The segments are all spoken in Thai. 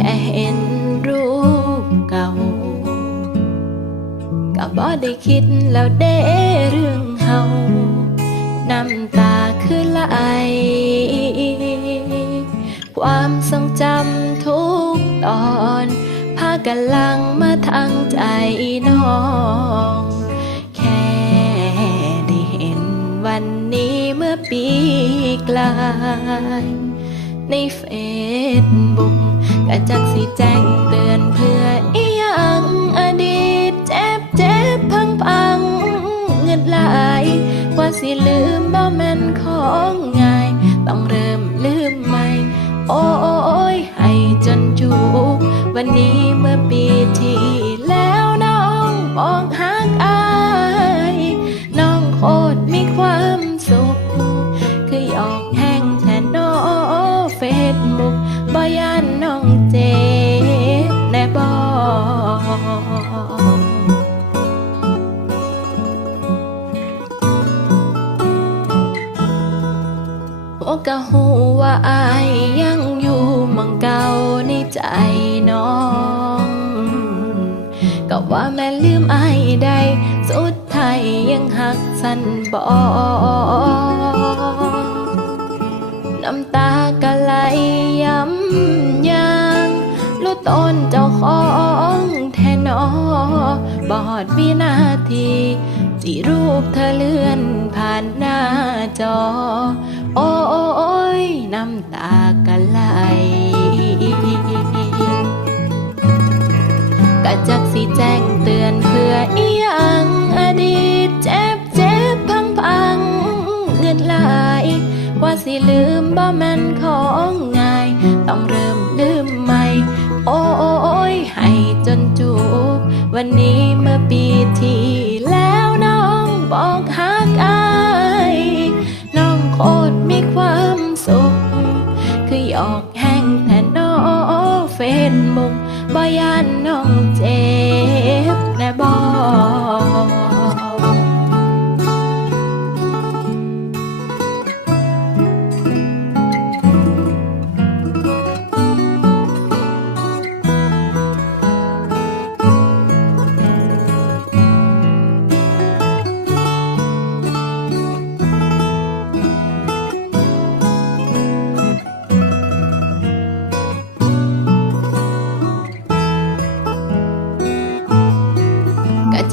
ค่เห็นรูปเก่า ก็บ่ได้คิดแล้วเด้เรื่องเฮาน้ำตาคือไหลความทรงจำทุกตอนพากันลังมาทางใจน้อง แค่ได้เห็นวันนี้เมื่อปีกลาย ในเฟซบุ๊กกะจักสิแจ้งเตือนเพื่ออียังอดีตเจ็บเจ็บพังพังเงินหลายกว่าสิลืมบ่แม่นของง่ายต้องเริ่มลืมใหม่ โอ้ยให้จนจุกวันนี้ ก็หูว่าอายยังอยู่มังเก่าในใจน้อง ก็ว่าแม่ลืมอายได้สุดท้ายยังหักสันบอน้ำตากะไหลย้ำยางรู้ตนเจ้าของแทนนอบอดวินาทีที่รูปเธอเลื่อนผ่านหน้าจอำตากะไหลกะจักสิแจ้งเตือนเพื่ออีหยังอดีตเจ็บเจ็บพังพังเงินหลายกว่าสิลืมบ่แม่นของ บ่ยานน้องเจ็บแน่บ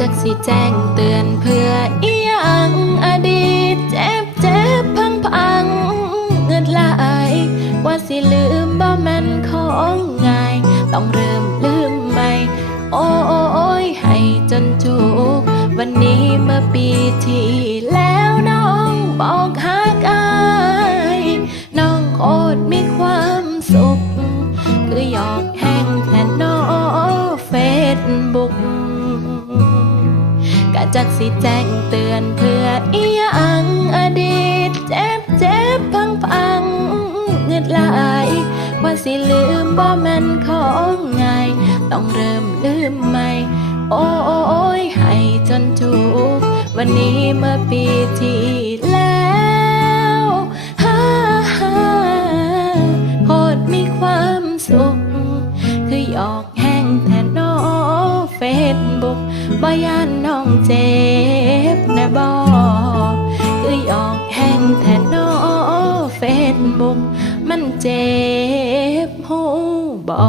กก็จักสิแจ้งเตือนเพื่ออีหยังอดีตเจ็บเจ็บพังพังเงินหลายว่าสิลืมบ่แม่นของง่ายต้องเริ่มลืมใหม่โอ้ยให้จนจุกวันนี้เมื่อปีที่แล้วน้องบอกหา จักสิแจ้งเตือนเพื่ออียังอดีตเจ็บเจ็บพังพังเงินหลายว่าสิลืมบ่แม่นของง่ายต้องเริ่มลืมใหม่ โอ้ยให้จนจุกวันนี้เมื่อปีที่แล้วฮ่าฮ่าโคตรมีความสุข คือหยอกแห้งแทนน้อเฟซบุ๊ก บ่ยานน้องเจ็บนะบ่คือหยอกแห้งแทนนอเฟซบุ๊กมันเจ็บหูบ่